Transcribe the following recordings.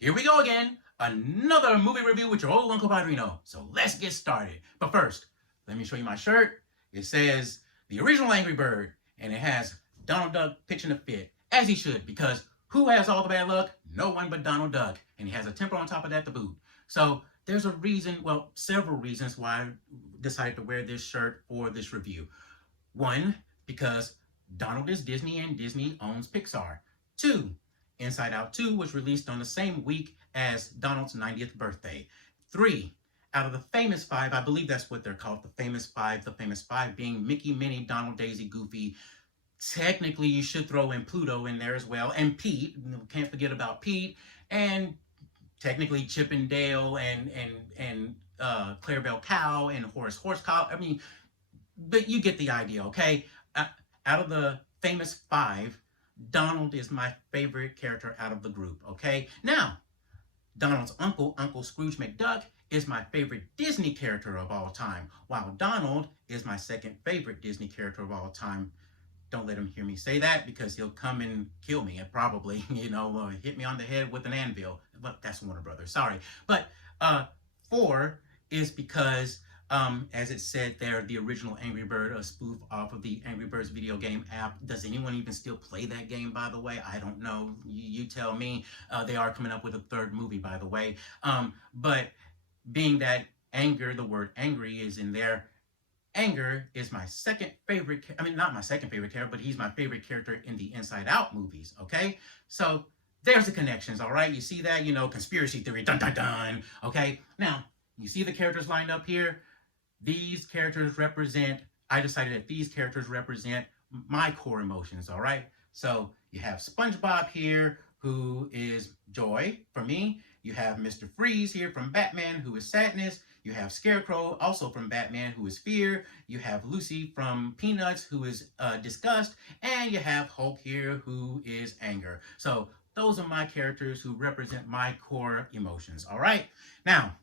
Here we go again. Another movie review with your old Uncle Padrino. So let's get started. But first, let me show you my shirt. It says the original Angry Bird, and it has Donald Duck pitching a fit, as he should, because who has all the bad luck? No one but Donald Duck. And he has a temper on top of that to boot. So there's a reason, well, several reasons why I decided to wear this shirt for this review. One, because Donald is Disney and Disney owns Pixar. Two, Inside Out 2 was released on the same week as Donald's 90th birthday. Three, out of the famous five, I believe that's what they're called, the famous five being Mickey, Minnie, Donald, Daisy, Goofy. Technically, you should throw in Pluto in there as well, and Pete. Can't forget about Pete, and technically Chip and Dale, and Clarabelle Cow, and Horace Horsecow. I mean, but you get the idea, okay? Out of the famous five, Donald is my favorite character out of the group, okay? Now, Donald's uncle, Uncle Scrooge McDuck, is my favorite Disney character of all time, while Donald is my second favorite Disney character of all time. Don't let him hear me say that because he'll come and kill me and probably, hit me on the head with an anvil. But that's Warner Brothers, sorry. But four is because as it said there, the original Angry Bird, a spoof off of the Angry Birds video game app. Does anyone even still play that game, by the way? I don't know. You tell me. They are coming up with a third movie, by the way. But being that anger, the word angry is in there, Anger is my second favorite, I mean, not my second favorite character, but he's my favorite character in the Inside Out movies, okay? So there's the connections, all right? You see that, conspiracy theory, dun dun dun, okay? Now, you see the characters lined up here? These characters represent, I decided that these characters represent my core emotions, all right? So you have SpongeBob here, who is joy for me. You have Mr. Freeze here from Batman, who is sadness. You have Scarecrow, also from Batman, who is fear. You have Lucy from Peanuts, who is disgust. And you have Hulk here, who is anger. So those are my characters who represent my core emotions, all right? Now,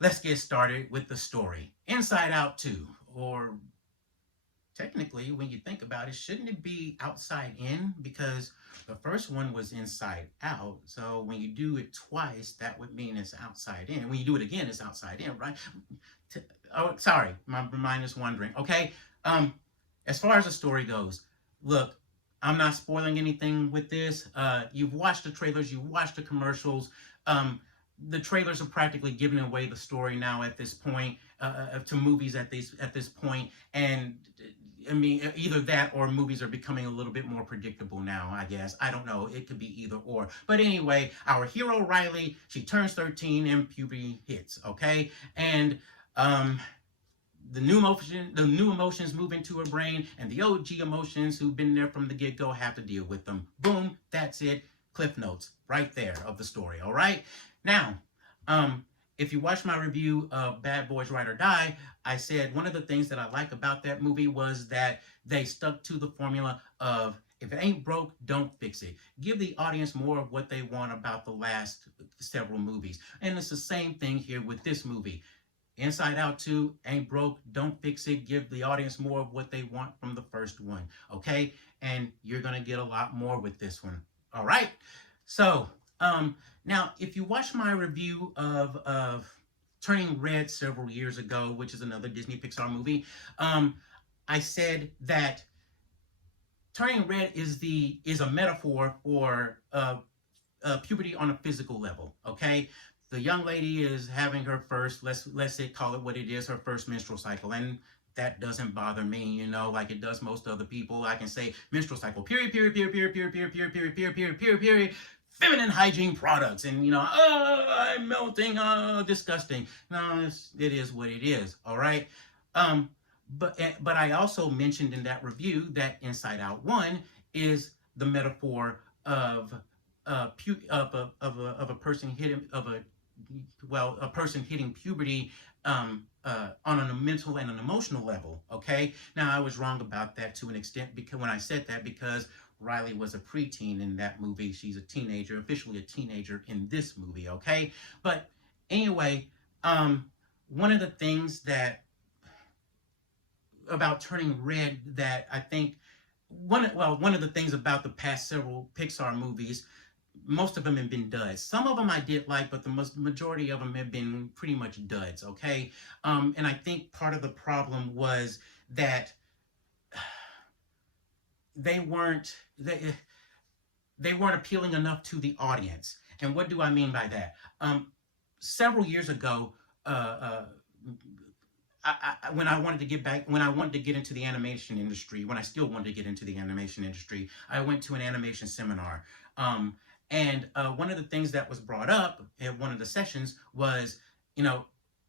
let's get started with the story. Inside Out 2, or technically, when you think about it, shouldn't it be Outside In? Because the first one was Inside Out. So when you do it twice, that would mean it's Outside In. When you do it again, it's Outside In, right? Oh, sorry, my mind is wandering. Okay, as far as the story goes, look, I'm not spoiling anything with this. You've watched the trailers, you've watched the commercials. The trailers are practically giving away the story now at this point, to movies at this point, and I mean, either that or movies are becoming a little bit more predictable now, I guess. I don't know. It could be either or. But anyway, our hero Riley, she turns 13 and puberty hits, okay? And the new emotions move into her brain, and the OG emotions who've been there from the get-go have to deal with them. Boom, that's it. Cliff notes right there of the story, all right? Now, if you watch my review of Bad Boys Ride or Die, I said one of the things that I like about that movie was that they stuck to the formula of if it ain't broke, don't fix it. Give the audience more of what they want about the last several movies. And it's the same thing here with this movie. Inside Out 2, ain't broke, don't fix it. Give the audience more of what they want from the first one, okay? And you're going to get a lot more with this one, all right? So, now, if you watch my review of Turning Red several years ago, which is another Disney Pixar movie, I said that Turning Red is a metaphor for puberty on a physical level. Okay, the young lady is having her first, let's say, call it what it is, her first menstrual cycle, and that doesn't bother me, like it does most other people. I can say menstrual cycle, period, period, period, period, period, period, period, period, period, period, period, period. Feminine hygiene products, and oh, I'm melting, oh, disgusting. No, it is what it is, all right? But I also mentioned in that review that Inside Out 1 is the metaphor of a person hitting puberty on a mental and an emotional level. Okay, now I was wrong about that to an extent because when I said that, because Riley was a preteen in that movie. She's a teenager, officially a teenager in this movie, okay? But anyway, one of the things that about Turning Red that I think one of the things about the past several Pixar movies most of them have been duds. Some of them I did like, but the majority of them have been pretty much duds. Okay, and I think part of the problem was that they weren't they weren't appealing enough to the audience. And what do I mean by that? Several years ago, uh, uh, when I wanted to get back, when I wanted to get into the animation industry, when I still wanted to get into the animation industry, I went to an animation seminar. Um, and one of the things that was brought up at one of the sessions was, you know,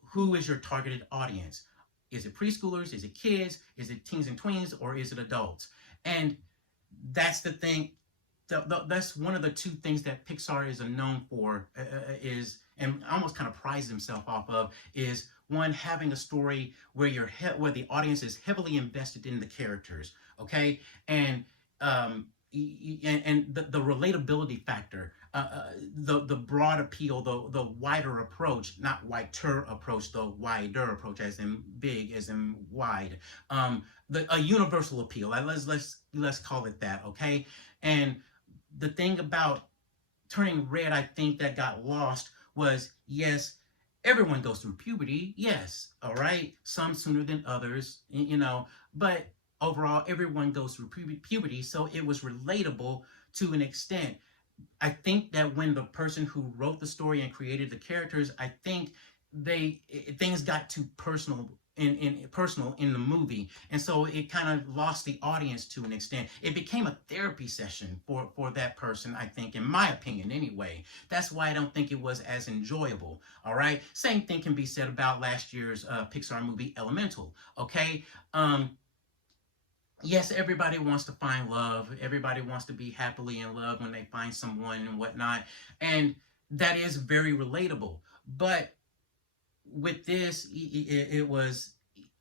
who is your targeted audience? Is it preschoolers? Is it kids? Is it teens and tweens? Or is it adults? And that's the thing. That's one of the two things that Pixar is known for, is, and almost kind of prides himself off of, is one, having a story where where the audience is heavily invested in the characters, okay, and the relatability factor, the broad appeal, the wider approach, not whiter approach, the wider approach, as in big, as in wide, a universal appeal. Let's call it that, okay, and the thing about Turning Red, I think that got lost was, yes, everyone goes through puberty, yes, all right, some sooner than others, but overall, everyone goes through puberty, so it was relatable to an extent. I think that when the person who wrote the story and created the characters, I think things got too personal in the movie, and so it kind of lost the audience to an extent. It became a therapy session for that person, I think, in my opinion anyway. That's why I don't think it was as enjoyable. All right, same thing can be said about last year's Pixar movie Elemental. Okay, yes, everybody wants to find love. Everybody wants to be happily in love when they find someone and whatnot. And that is very relatable. But with this, it was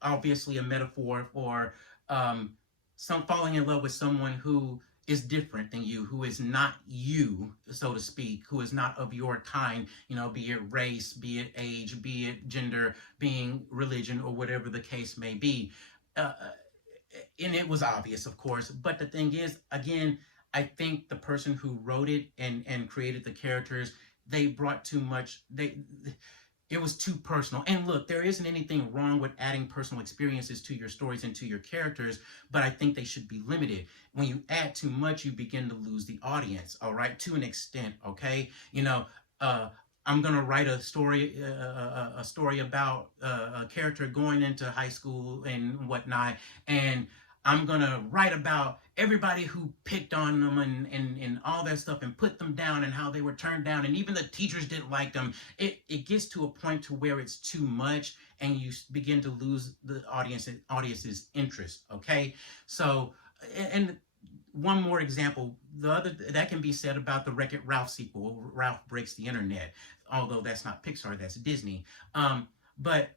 obviously a metaphor for some falling in love with someone who is different than you, who is not you, so to speak, who is not of your kind, be it race, be it age, be it gender, being religion, or whatever the case may be. And it was obvious, of course, but the thing is, again, I think the person who wrote it and created the characters, they brought too much. It was too personal. And look, there isn't anything wrong with adding personal experiences to your stories and to your characters, but I think they should be limited. When you add too much, you begin to lose the audience, all right, to an extent, okay? I'm gonna write a story about a character going into high school and whatnot, and I'm gonna write about everybody who picked on them and all that stuff and put them down and how they were turned down and even the teachers didn't like them. It gets to a point to where it's too much and you begin to lose the audience's interest. Okay, so and one more example, the other that can be said about the Wreck-It Ralph sequel, Ralph Breaks the Internet, although that's not Pixar, that's Disney. But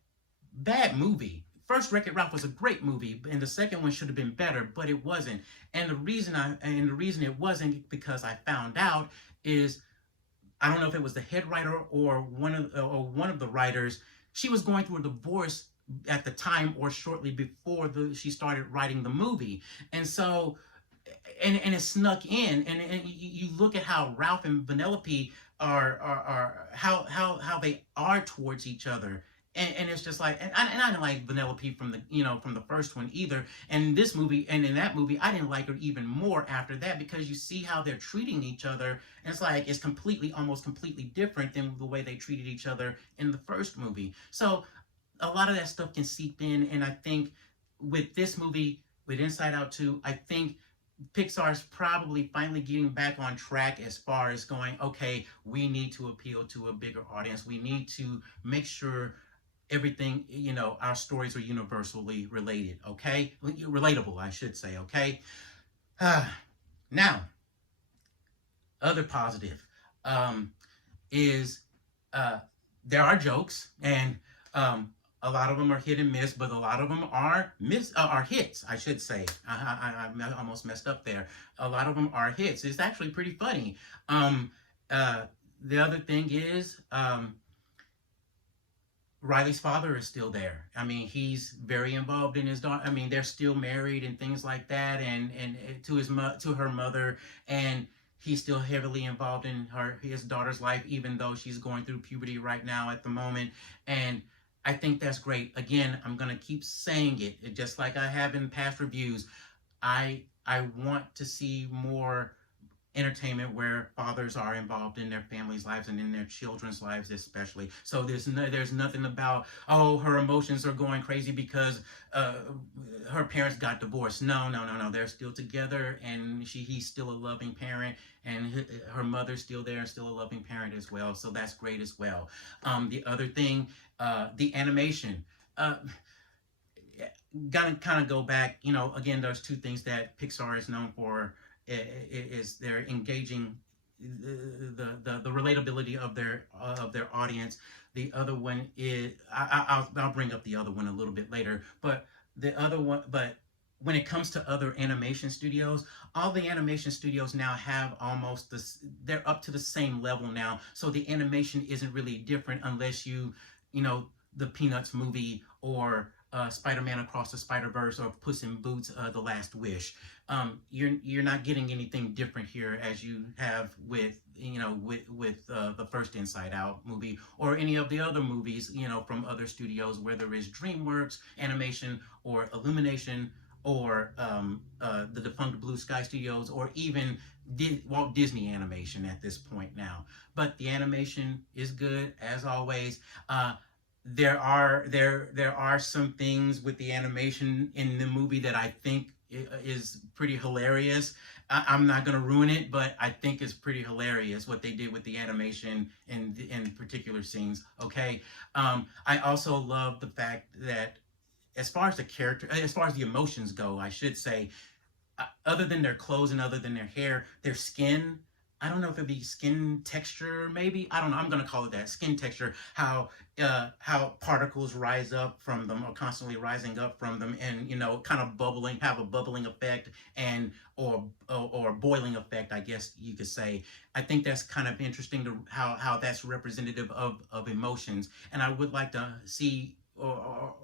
bad movie. First Wreck-It Ralph was a great movie, and the second one should have been better, but it wasn't. And the reason it wasn't, because I found out, is I don't know if it was the head writer or one of the writers. She was going through a divorce at the time or shortly before she started writing the movie, and so and it snuck in, and you look at how Ralph and Vanellope are how they are towards each other. And it's just like, and I didn't like Vanellope from the first one either. And this movie, and in that movie, I didn't like her even more after that, because you see how they're treating each other, and it's like it's almost completely different than the way they treated each other in the first movie. So a lot of that stuff can seep in, and I think with this movie, with Inside Out 2, I think Pixar's probably finally getting back on track as far as going, okay, we need to appeal to a bigger audience. We need to make sure everything, our stories are universally related, okay? Relatable, I should say, okay? Now, other positive is there are jokes, and a lot of them are hit and miss, but a lot of them are hits, I should say. I almost messed up there. A lot of them are hits. It's actually pretty funny. The other thing is, Riley's father is still there. I mean, he's very involved in his daughter. I mean, they're still married and things like that, and to her mother, and he's still heavily involved in his daughter's life, even though she's going through puberty right now at the moment. And I think that's great. Again, I'm gonna keep saying it, just like I have in past reviews. I want to see more entertainment where fathers are involved in their families' lives and in their children's lives especially. So there's nothing about, oh, her emotions are going crazy because uh, her parents got divorced. No, no, no, no. They're still together, and he's still a loving parent, and her mother's still there and still a loving parent as well. So that's great as well. The other thing, the animation. Uh, Gonna kind of go back, again, there's two things that Pixar is known for, is their engaging, the relatability of their audience. The other one is, I'll bring up the other one a little bit later, but the other one, but when it comes to other animation studios, all the animation studios now have almost this, they're up to the same level now, so the animation isn't really different unless you know the Peanuts movie, or Spider-Man Across the Spider-Verse, or Puss in Boots: The Last Wish. You're not getting anything different here as you have with the first Inside Out movie, or any of the other movies from other studios, whether it's DreamWorks Animation, or Illumination, or the defunct Blue Sky Studios, or even Walt Disney Animation at this point now. But the animation is good as always. There are some things with the animation in the movie that I think is pretty hilarious. I'm not gonna ruin it, but I think it's pretty hilarious what they did with the animation in particular scenes. Okay, I also love the fact that, as far as the emotions go, I should say, other than their clothes and other than their hair, their skin. I don't know if it'd be skin texture, maybe. I don't know. I'm gonna call it that, skin texture. How particles rise up from them, or constantly rising up from them, and kind of bubbling, have a bubbling effect, and or boiling effect, I guess you could say. I think that's kind of interesting, to how that's representative of emotions, and I would like to see, or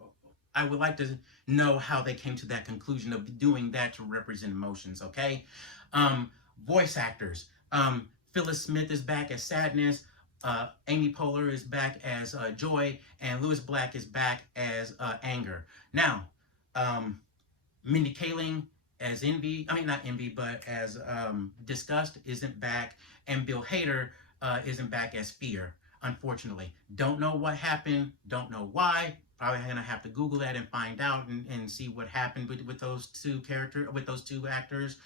I would like to know how they came to that conclusion of doing that to represent emotions. Okay, voice actors. Phyllis Smith is back as Sadness. Amy Poehler is back as Joy, and Louis Black is back as Anger. Now, Mindy Kaling as Envy. I mean, not Envy, but as Disgust isn't back, and Bill Hader isn't back as Fear. Unfortunately, don't know what happened. Don't know why. Probably gonna have to Google that and find out, and see what happened with those two actors.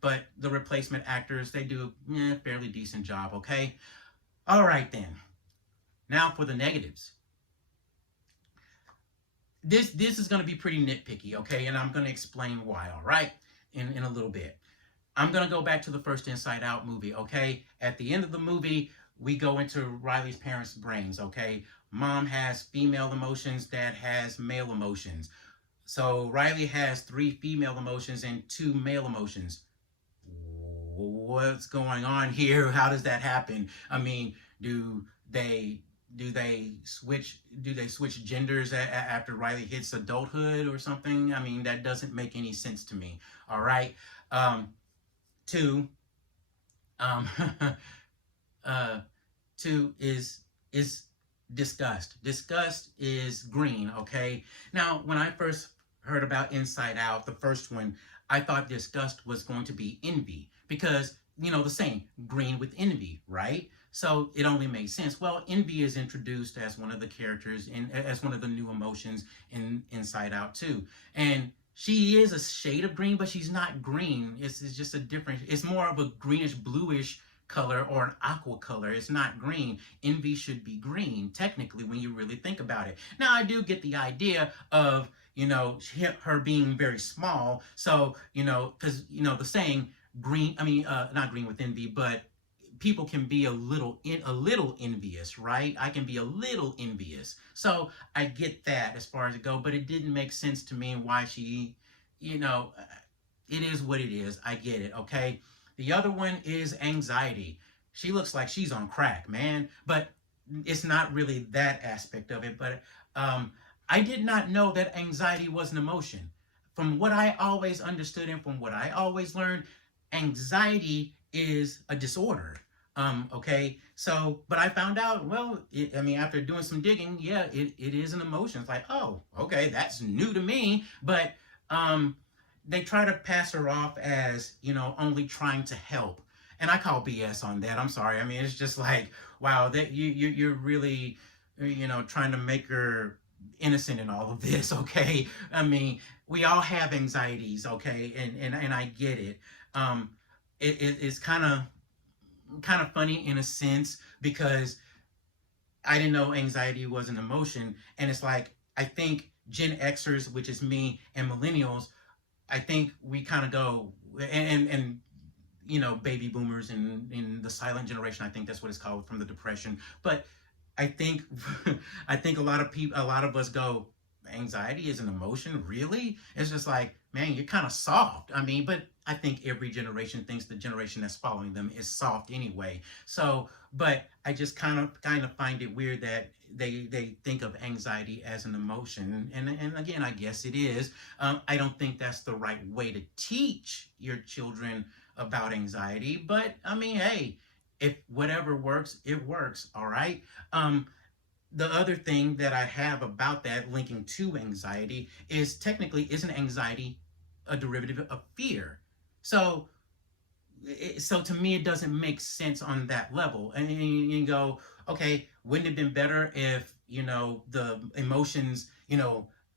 But the replacement actors, they do a fairly decent job. Okay. All right then. Now for the negatives. This is going to be pretty nitpicky, okay, and I'm going to explain why. All right, in a little bit. I'm going to go back to the first Inside Out movie, okay? At the end of the movie, we go into Riley's parents' brains, okay? Mom has female emotions, dad has male emotions. So Riley has 3 female emotions and 2 male emotions. What's going on here? How does that happen? I mean, do they switch genders after Riley hits adulthood or something? I mean, that doesn't make any sense to me. All right. Two, um, uh, two is disgust. Disgust is green. Okay. Now, when I first heard about Inside Out, the first one, I thought disgust was going to be envy, because the saying, green with envy, right? So it only made sense. Well, envy is introduced as one of the characters, as one of the new emotions in Inside Out too, and she is a shade of green, but she's not green. It's just a different. It's more of a greenish bluish color, or an aqua color. It's not green. Envy should be green, technically, when you really think about it. Now, I do get the idea of her being very small. So because the saying, green. I mean, not green with envy, but people can be a little envious, right? I can be a little envious. So I get that as far as it go, but it didn't make sense to me why she, you know, it is what it is. I get it, okay? The other one is anxiety. She looks like she's on crack, man, but it's not really that aspect of it. But I did not know that anxiety was an emotion. From what I always understood and from what I always learned, anxiety is a disorder. Okay, so, but I found out, well, I mean, after doing some digging, yeah, it is an emotion. It's like, oh, okay, that's new to me. But um, they try to pass her off as, only trying to help. And I call BS on that. I'm sorry. I mean, it's just like, wow, that you're really, trying to make her innocent in all of this. Okay, I mean, we all have anxieties. Okay, and I get it. Um, it's kind of funny in a sense because I didn't know anxiety was an emotion, and it's like I think Gen Xers, which is me, and millennials, I think we kind of go and baby boomers and in the silent generation. I think that's what it's called from the depression. But I think I think a lot of us go, anxiety is an emotion, really? It's just like, man, you're kind of soft. I mean, but I think every generation thinks the generation that's following them is soft anyway. So, but I just kind of find it weird that they think of anxiety as an emotion, and again, I guess it is. I don't think that's the right way to teach your children about anxiety, but I mean, hey, if whatever works, it works. All right. Um, the other thing that I have about that linking to anxiety is technically isn't anxiety a derivative of fear? So so to me it doesn't make sense on that level. And you go, okay, wouldn't it have been better if the emotions,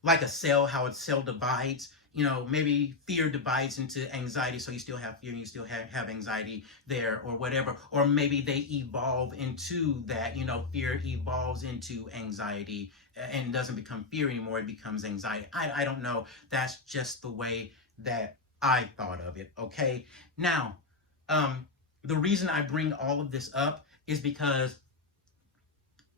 like a cell, how a cell divides, maybe fear divides into anxiety, so you still have fear and you still have anxiety there, or whatever. Or maybe they evolve into that, fear evolves into anxiety and doesn't become fear anymore, it becomes anxiety. I don't know. That's just the way that I thought of it. Okay, now um, the reason I bring all of this up is because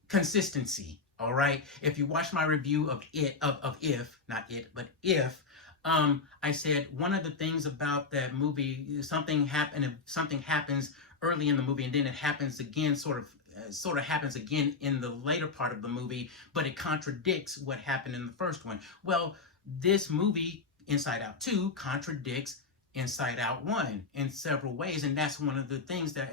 consistency. All right. If you watch my review of If, not it, but If, I said one of the things about that movie, something happened. If something happens early in the movie and then it happens again, sort of happens again in the later part of the movie, but it contradicts what happened in the first one. Well, this movie, Inside Out 2, contradicts Inside Out 1 in several ways, and that's one of the things that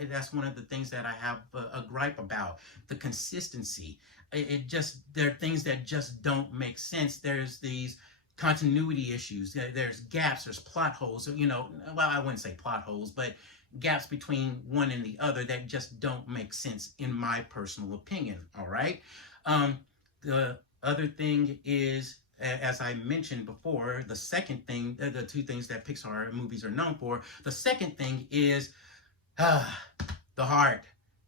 I have a gripe about, the consistency. It just, there are things that just don't make sense. There's these continuity issues. There's gaps. There's plot holes. Well, I wouldn't say plot holes, but gaps between one and the other that just don't make sense in my personal opinion. All right. The other thing is, as I mentioned before, the second thing, the two things that Pixar movies are known for, the second thing is the heart.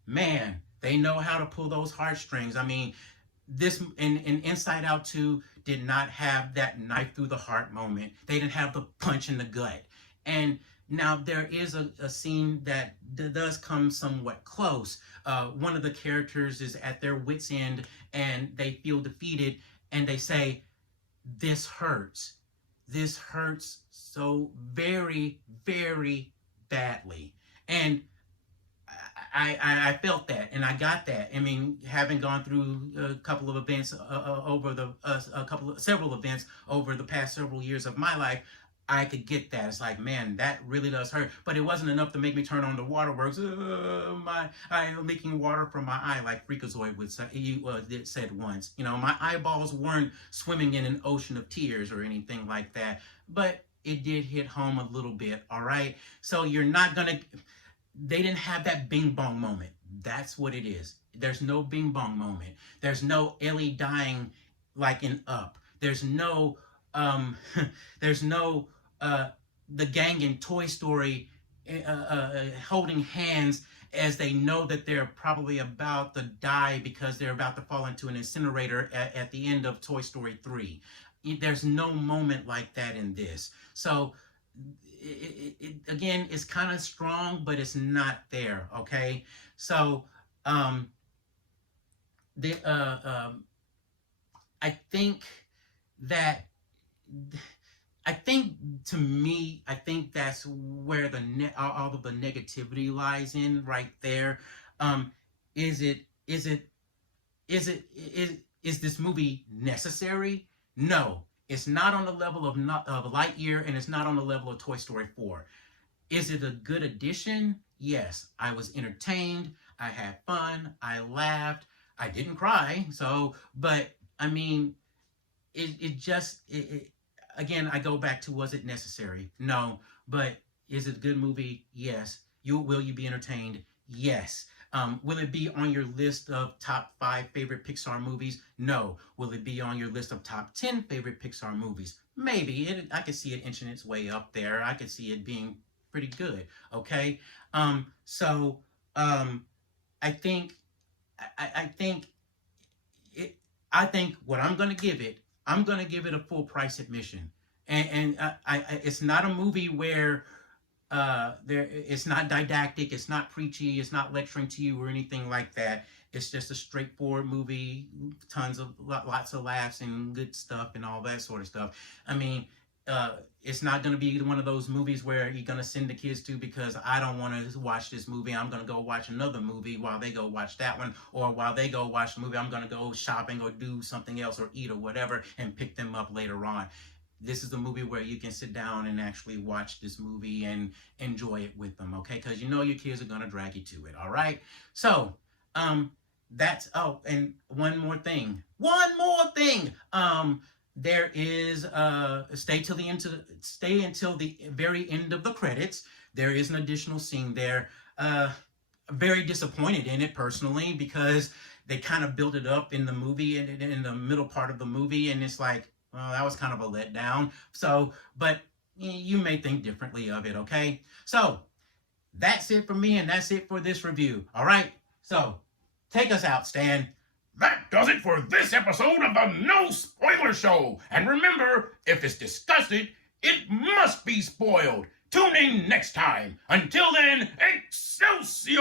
Man, they know how to pull those heartstrings. I mean, this in Inside Out 2 did not have that knife through the heart moment. They didn't have the punch in the gut. And now there is a scene that does come somewhat close. One of the characters is at their wits' end and they feel defeated and they say, this hurts. This hurts so very, very badly. And I felt that and I got that. I mean, having gone through a couple of events over several events over the past several years of my life, I could get that. It's like, man, that really does hurt. But it wasn't enough to make me turn on the waterworks. I'm leaking water from my eye, like Freakazoid said once. My eyeballs weren't swimming in an ocean of tears or anything like that. But it did hit home a little bit, all right? So you're not going to... They didn't have that bing bong moment. That's what it is. There's no bing bong moment. There's no Ellie dying like in Up. There's no there's no the gang in Toy Story holding hands as they know that they're probably about to die because they're about to fall into an incinerator at the end of Toy Story 3. There's no moment like that in this. So again, it's kind of strong, but it's not there. Okay, so the I think that to me, I think that's where all of the negativity lies in right there. Is it is it is this movie necessary? No, it's not on the level of Lightyear, and it's not on the level of Toy Story 4. Is it a good addition? Yes, I was entertained. I had fun. I laughed. I didn't cry. So, but I mean, it just again, I go back to, was it necessary? No. But is it a good movie? Yes. Will you be entertained? Yes. Will it be on your list of top 5 favorite Pixar movies? No. Will it be on your list of top 10 favorite Pixar movies? Maybe. I could see it inching its way up there. I could see it being pretty good. Okay. So I think I think it, I think what I'm going to give it, I'm going to give it a full price admission. And it's not a movie where it's not didactic, it's not preachy, it's not lecturing to you or anything like that. It's just a straightforward movie, tons of lots of laughs and good stuff and all that sort of stuff. I mean, it's not going to be one of those movies where you're going to send the kids to because I don't want to watch this movie. I'm going to go watch another movie while they go watch that one, or while they go watch the movie, I'm going to go shopping or do something else or eat or whatever and pick them up later on. This is a movie where you can sit down and actually watch this movie and enjoy it with them, okay? Because you know your kids are going to drag you to it, all right? So, that's, oh, and one more thing. There is stay until the very end of the credits. There is an additional scene there. Very disappointed in it personally because they kind of build it up in the movie and in the middle part of the movie, and it's like, well, that was kind of a letdown. So, but you may think differently of it, okay? So, that's it for me, and that's it for this review. All right? So, take us out, Stan. That does it for this episode of the No Spoiler Show. And remember, if it's disgusted, it must be spoiled. Tune in next time. Until then, Excelsior!